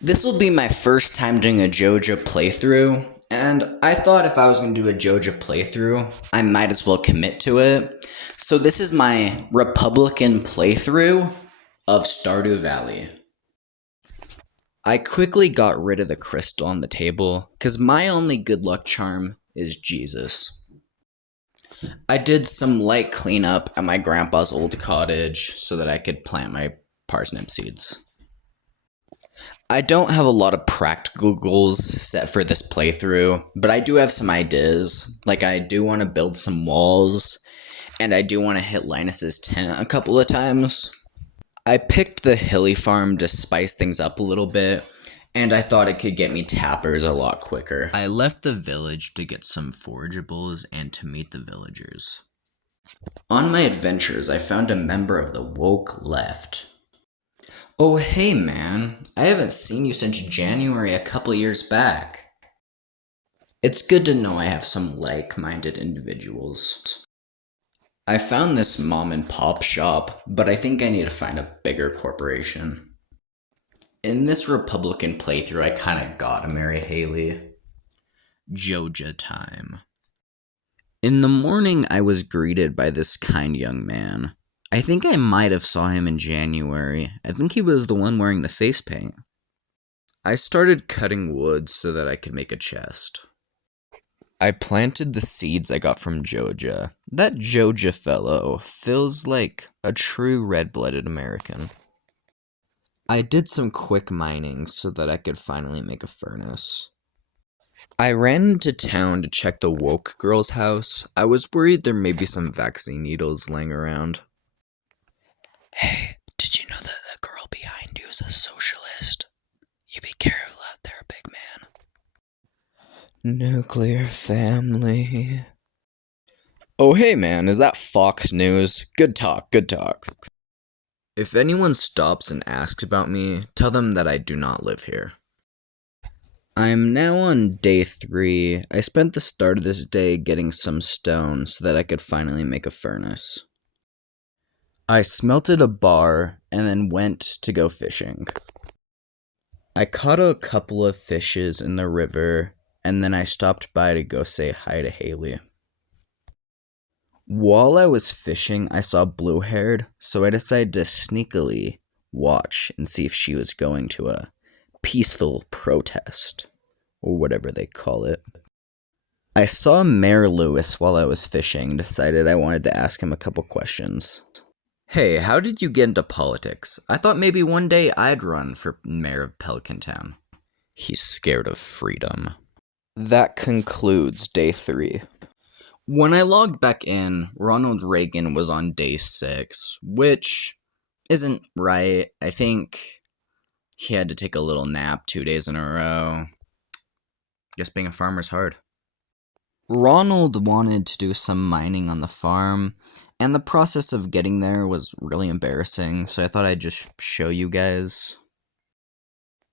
This will be my first time doing a JoJo playthrough, and I thought if I was going to do a JoJo playthrough, I might as well commit to it. So this is my Republican playthrough of Stardew Valley. I quickly got rid of the crystal on the table, because my only good luck charm is Jesus. I did some light cleanup at my grandpa's old cottage so that I could plant my parsnip seeds. I don't have a lot of practical goals set for this playthrough, but I do have some ideas. Like, I do want to build some walls, and I do want to hit Linus's tent a couple of times. I picked the hilly farm to spice things up a little bit, and I thought it could get me tappers a lot quicker. I left the village to get some forageables and to meet the villagers. On my adventures, I found a member of the woke left. Oh hey man, I haven't seen you since January a couple years back. It's good to know I have some like-minded individuals. I found this mom and pop shop, but I think I need to find a bigger corporation. In this Republican playthrough, I kinda gotta marry Haley. Joja time. In the morning, I was greeted by this kind young man. I think I might have saw him in January. I think he was the one wearing the face paint. I started cutting wood so that I could make a chest. I planted the seeds I got from Joja. That Joja fellow feels like a true red-blooded American. I did some quick mining so that I could finally make a furnace. I ran into town to check the woke girl's house. I was worried there may be some vaccine needles laying around. Hey, did you know that the girl behind you is a socialist? You be careful out there, big man. Nuclear family. Oh hey man, is that Fox News? Good talk, good talk. If anyone stops and asks about me, tell them that I do not live here. I'm now on day 3. I spent the start of this day getting some stone so that I could finally make a furnace. I smelted a bar and then went to go fishing. I caught a couple of fishes in the river and then I stopped by to go say hi to Haley. While I was fishing, I saw blue-haired, so I decided to sneakily watch and see if she was going to a peaceful protest, or whatever they call it. I saw Mayor Lewis while I was fishing and decided I wanted to ask him a couple questions. Hey, how did you get into politics? I thought maybe one day I'd run for mayor of Pelican Town. He's scared of freedom. That concludes day 3. When I logged back in, Ronald Raegan was on day 6, which isn't right. I think he had to take a little nap 2 days in a row. Guess being a farmer's hard. Ronald wanted to do some mining on the farm, and the process of getting there was really embarrassing, so I thought I'd just show you guys.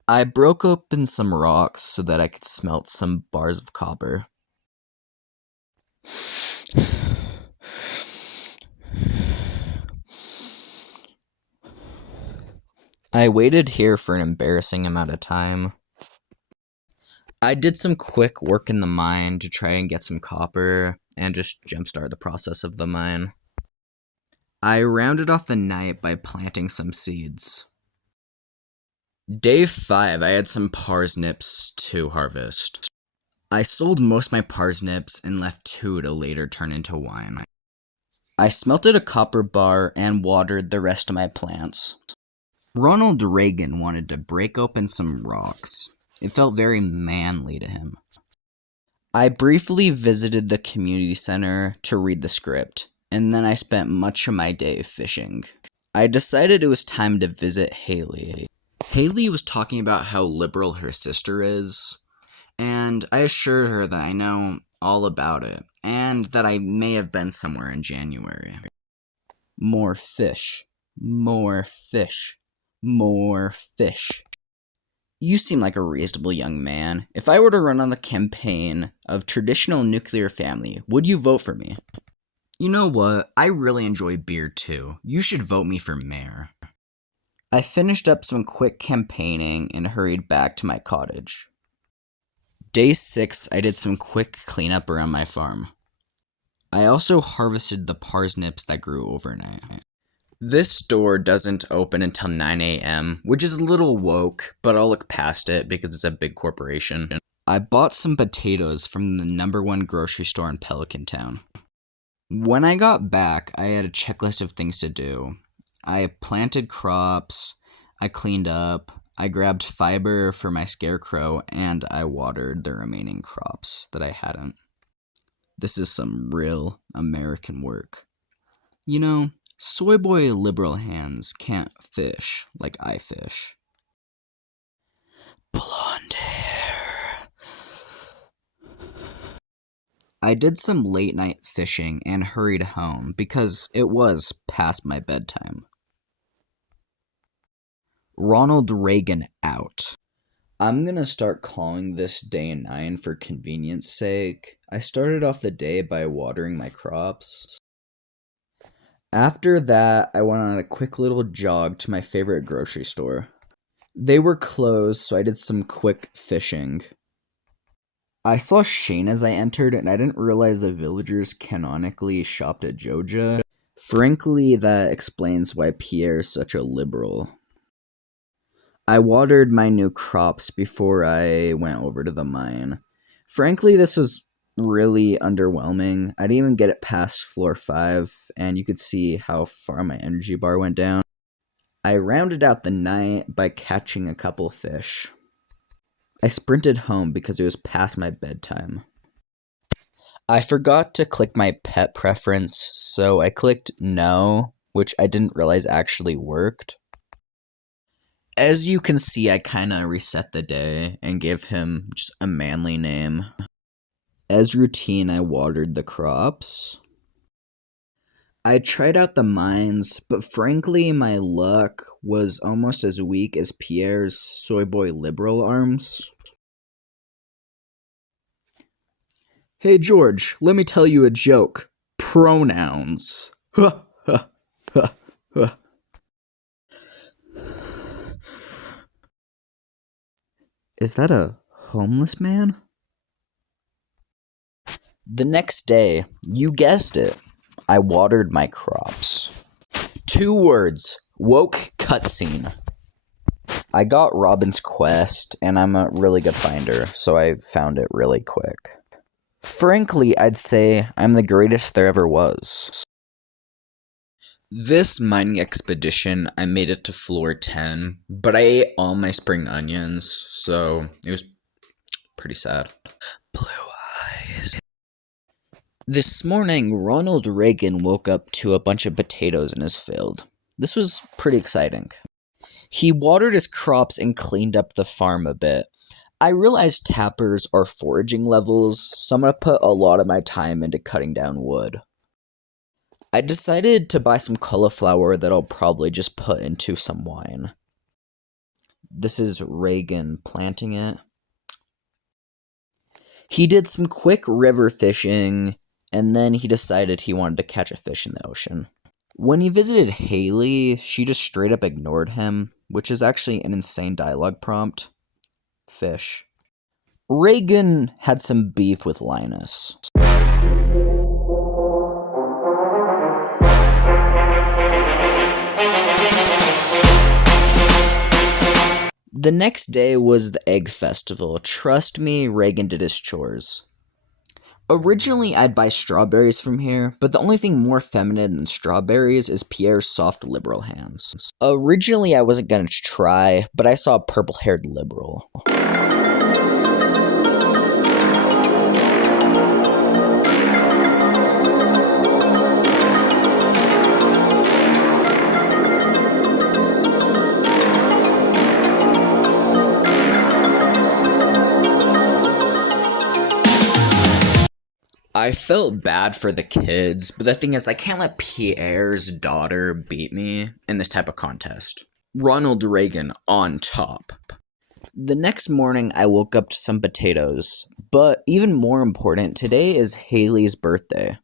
I broke open some rocks so that I could smelt some bars of copper. I waited here for an embarrassing amount of time. I did some quick work in the mine to try and get some copper and just jumpstart the process of the mine. I rounded off the night by planting some seeds. Day 5, I had some parsnips to harvest. I sold most of my parsnips and left 2 to later turn into wine. I smelted a copper bar and watered the rest of my plants. Ronald Reagan wanted to break open some rocks. It felt very manly to him. I briefly visited the community center to read the script, and then I spent much of my day fishing. I decided it was time to visit Haley. Haley was talking about how liberal her sister is, and I assured her that I know all about it, and that I may have been somewhere in January. More fish. More fish. More fish. You seem like a reasonable young man. If I were to run on the campaign of traditional nuclear family, would you vote for me? You know what? I really enjoy beer too. You should vote me for mayor. I finished up some quick campaigning and hurried back to my cottage. Day 6, I did some quick cleanup around my farm. I also harvested the parsnips that grew overnight. This store doesn't open until 9 a.m., which is a little woke, but I'll look past it because it's a big corporation. I bought some potatoes from the #1 grocery store in Pelican Town. When I got back, I had a checklist of things to do. I planted crops, I cleaned up, I grabbed fiber for my scarecrow, and I watered the remaining crops that I hadn't. This is some real American work. You know, soy boy liberal hands can't fish like I fish. Blonde hair. I did some late night fishing and hurried home because it was past my bedtime. Ronald Raegan out. I'm gonna start calling this day 9 for convenience sake. I started off the day by watering my crops. After that, I went on a quick little jog to my favorite grocery store. They were closed, so I did some quick fishing. I saw Shane as I entered, and I didn't realize the villagers canonically shopped at Joja. Frankly, that explains why Pierre is such a liberal. I watered my new crops before I went over to the mine. Frankly, this was really underwhelming. I didn't even get it past floor 5, and you could see how far my energy bar went down. I rounded out the night by catching a couple fish. I sprinted home because it was past my bedtime. I forgot to click my pet preference, so I clicked no, which I didn't realize actually worked. As you can see, I kinda reset the day and gave him just a manly name. As routine, I watered the crops. I tried out the mines, but frankly, my luck was almost as weak as Pierre's soy boy liberal arms. Hey George, let me tell you a joke. Pronouns. Huh, huh, huh, huh. Is that a homeless man? The next day, you guessed it, I watered my crops. 2 words, woke cutscene. I got Robin's quest, and I'm a really good finder, so I found it really quick. Frankly, I'd say I'm the greatest there ever was. This mining expedition, I made it to floor 10, but I ate all my spring onions, so it was pretty sad. Blue eyes. This morning, Ronald Raegan woke up to a bunch of potatoes in his field. This was pretty exciting. He watered his crops and cleaned up the farm a bit. I realized tappers are foraging levels, so I'm going to put a lot of my time into cutting down wood. I decided to buy some cauliflower that I'll probably just put into some wine. This is Raegan planting it. He did some quick river fishing, and then he decided he wanted to catch a fish in the ocean. When he visited Haley, she just straight up ignored him, which is actually an insane dialogue prompt. Fish. Raegan had some beef with Linus. The next day was the egg festival. Trust me, Raegan did his chores. Originally, I'd buy strawberries from here, but the only thing more feminine than strawberries is Pierre's soft liberal hands. Originally, I wasn't gonna try, but I saw a purple-haired liberal. I felt bad for the kids, but the thing is, I can't let Pierre's daughter beat me in this type of contest. Ronald Raegan on top. The next morning, I woke up to some potatoes, but even more important, today is Haley's birthday.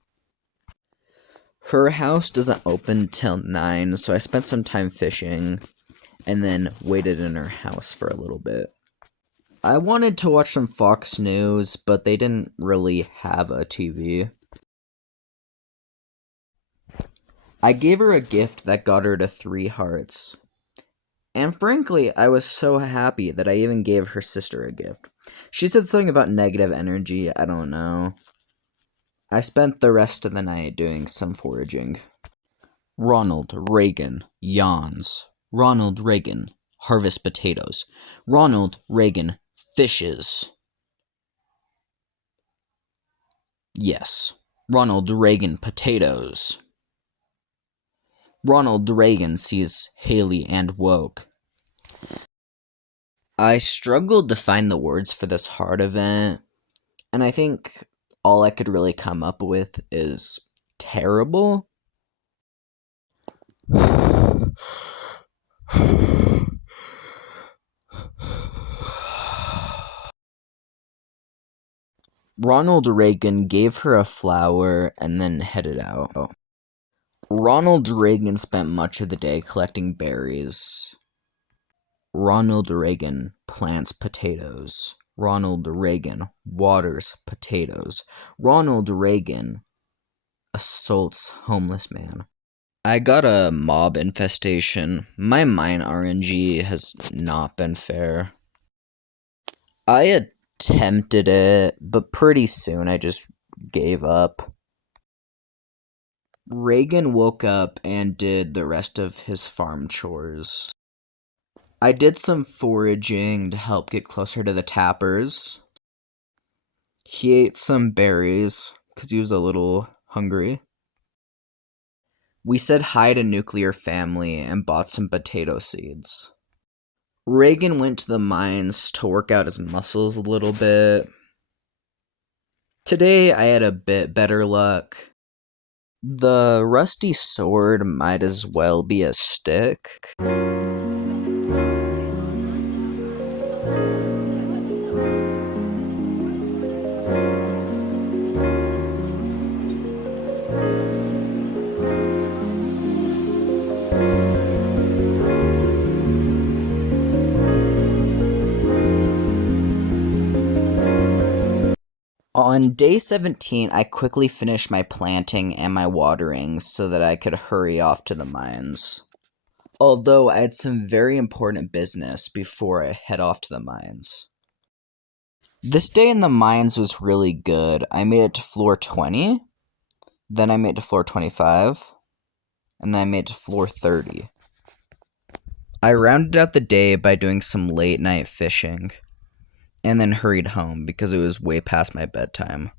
Her house doesn't open till 9, so I spent some time fishing, and then waited in her house for a little bit. I wanted to watch some Fox News, but they didn't really have a TV. I gave her a gift that got her to 3 hearts. And frankly, I was so happy that I even gave her sister a gift. She said something about negative energy, I don't know. I spent the rest of the night doing some foraging. Ronald Raegan yawns. Ronald Raegan harvest potatoes. Ronald Raegan fishes. Yes, Ronald Raegan potatoes. Ronald Raegan sees Haley and woke. I struggled to find the words for this heart event, and I think all I could really come up with is terrible. Ronald Raegan gave her a flower and then headed out. Ronald Raegan spent much of the day collecting berries. Ronald Raegan plants potatoes. Ronald Raegan waters potatoes. Ronald Raegan assaults homeless man. I got a mob infestation. My mine RNG has not been fair. I attempted it, but pretty soon I just gave up. Raegan woke up and did the rest of his farm chores. I did some foraging to help get closer to the tappers. He ate some berries because he was a little hungry. We said hi to Nuclear Family and bought some potato seeds. Raegan went to the mines to work out his muscles a little bit. Today I had a bit better luck. The rusty sword might as well be a stick. On day 17, I quickly finished my planting and my watering so that I could hurry off to the mines. Although I had some very important business before I head off to the mines. This day in the mines was really good. I made it to floor 20, then I made it to floor 25, and then I made it to floor 30. I rounded out the day by doing some late night fishing, and then hurried home because it was way past my bedtime.